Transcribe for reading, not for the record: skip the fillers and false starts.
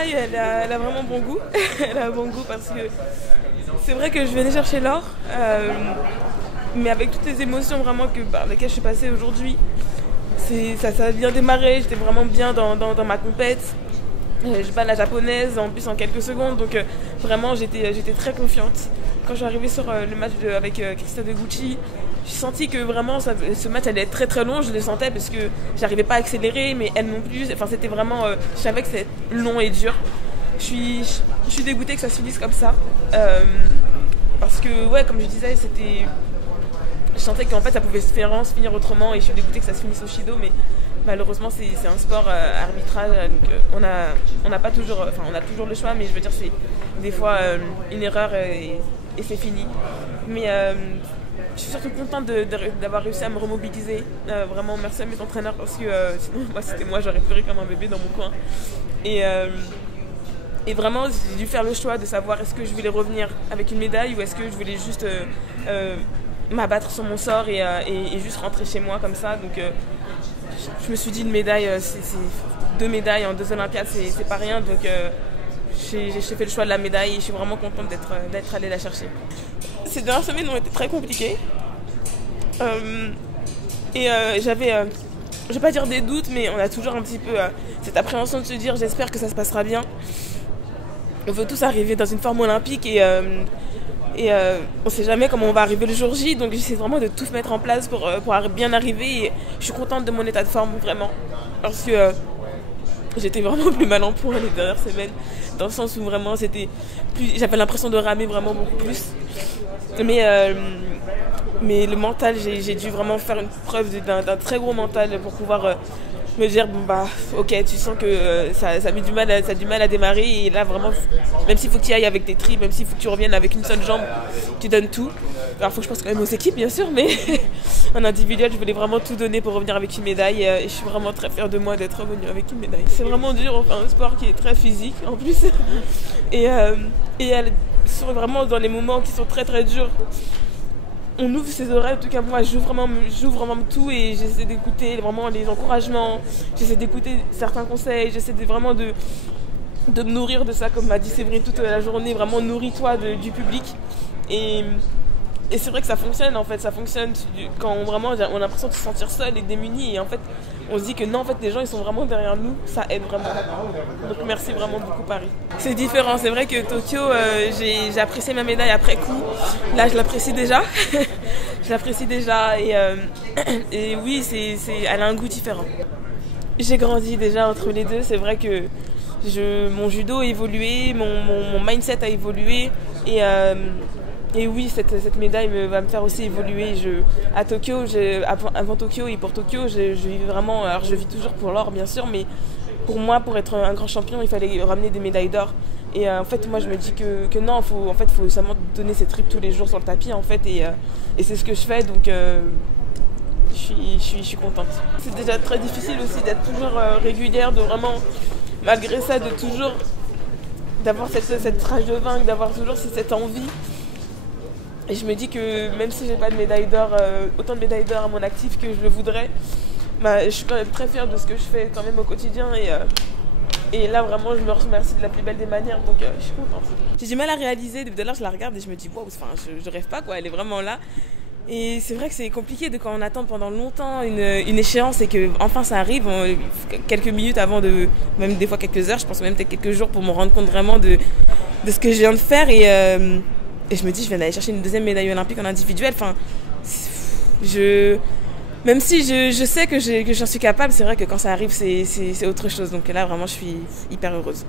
médaille, elle a vraiment bon goût. Elle a bon goût parce que c'est vrai que je venais chercher l'or, mais avec toutes les émotions vraiment par lesquelles je suis passée aujourd'hui, ça a bien démarré, j'étais vraiment bien dans ma compète. Je bats la japonaise en plus en quelques secondes, donc vraiment j'étais très confiante. Quand je suis arrivée sur le match avec Christa Deguchi, j'ai senti que vraiment ce match allait être très très long, je le sentais parce que j'arrivais pas à accélérer, mais elle non plus. Enfin, c'était vraiment, je savais que c'était long et dur. Je suis dégoûtée que ça se finisse comme ça, parce que ouais, comme je disais, je sentais qu'en fait ça pouvait se finir autrement, et je suis dégoûtée que ça se finisse au Shido, mais malheureusement c'est un sport arbitrage, donc on n'a pas toujours, enfin on a toujours le choix, mais je veux dire c'est des fois une erreur et c'est fini. Mais je suis surtout contente d'avoir réussi à me remobiliser. Vraiment merci à mes entraîneurs parce que sinon c'était moi, j'aurais pleuré comme un bébé dans mon coin. Et vraiment j'ai dû faire le choix de savoir est-ce que je voulais revenir avec une médaille ou est-ce que je voulais juste m'abattre sur mon sort et juste rentrer chez moi comme ça. Donc je me suis dit une médaille, c'est 2 médailles en 2 Olympiades, c'est pas rien. Donc j'ai fait le choix de la médaille et je suis vraiment contente d'être allée la chercher. Ces dernières semaines ont été très compliquées. J'avais, je vais pas dire des doutes, mais on a toujours un petit peu cette appréhension de se dire j'espère que ça se passera bien. On veut tous arriver dans une forme olympique et on ne sait jamais comment on va arriver le jour J, donc j'essaie vraiment de tout mettre en place pour bien arriver. Et je suis contente de mon état de forme, vraiment, parce que j'étais vraiment plus mal en point les dernières semaines, dans le sens où vraiment j'avais l'impression de ramer vraiment beaucoup plus. Mais le mental, j'ai dû vraiment faire une preuve d'un très gros mental pour pouvoir me dire bon bah ok, tu sens que ça a du mal à démarrer, et là vraiment même s'il faut que tu y ailles avec tes tripes, même s'il faut que tu reviennes avec une seule jambe, tu donnes tout. Alors il faut que je pense quand même aux équipes bien sûr, mais en individuel je voulais vraiment tout donner pour revenir avec une médaille, et je suis vraiment très fière de moi d'être revenue avec une médaille. C'est vraiment dur, enfin un sport qui est très physique en plus et vraiment dans les moments qui sont très très durs, on ouvre ses oreilles. En tout cas moi j'ouvre vraiment tout, et j'essaie d'écouter vraiment les encouragements, j'essaie d'écouter certains conseils, j'essaie vraiment de me nourrir de ça, comme m'a dit Séverine toute la journée, vraiment nourris-toi du public. Et c'est vrai que ça fonctionne en fait, ça fonctionne quand vraiment on a l'impression de se sentir seul et démuni, et en fait on se dit que non, en fait les gens ils sont vraiment derrière nous, ça aide vraiment. Donc merci vraiment beaucoup Paris. C'est différent, c'est vrai que Tokyo, j'ai apprécié ma médaille après coup, là je l'apprécie déjà, et oui elle a un goût différent. J'ai grandi déjà entre les deux, c'est vrai que mon judo a évolué, mon mindset a évolué, et oui, cette médaille va me faire aussi évoluer. À Tokyo, avant Tokyo et pour Tokyo, je vis vraiment. Alors je vis toujours pour l'or bien sûr, mais pour moi, pour être un grand champion, il fallait ramener des médailles d'or. Et en fait, moi je me dis que non, faut seulement donner ses tripes tous les jours sur le tapis en fait, et c'est ce que je fais, donc je suis contente. C'est déjà très difficile aussi d'être toujours régulière, de vraiment, malgré ça, d'avoir cette rage de vaincre, d'avoir toujours cette envie. Et je me dis que même si j'ai pas de médaille d'or, autant de médailles d'or à mon actif que je le voudrais, bah, je suis quand même très fière de ce que je fais quand même au quotidien, et là vraiment je me remercie de la plus belle des manières, donc je suis contente. J'ai du mal à réaliser, depuis tout à l'heure je la regarde et je me dis wow, enfin, je rêve pas quoi, elle est vraiment là. Et c'est vrai que c'est compliqué quand on attend pendant longtemps une échéance et que enfin ça arrive quelques minutes avant, même des fois quelques heures, je pense même peut-être quelques jours, pour me rendre compte vraiment de ce que je viens de faire, et je me dis, je viens d'aller chercher une 2e médaille olympique en individuel. Enfin, même si je sais que j'en suis capable, c'est vrai que quand ça arrive, c'est autre chose. Donc là, vraiment, je suis hyper heureuse.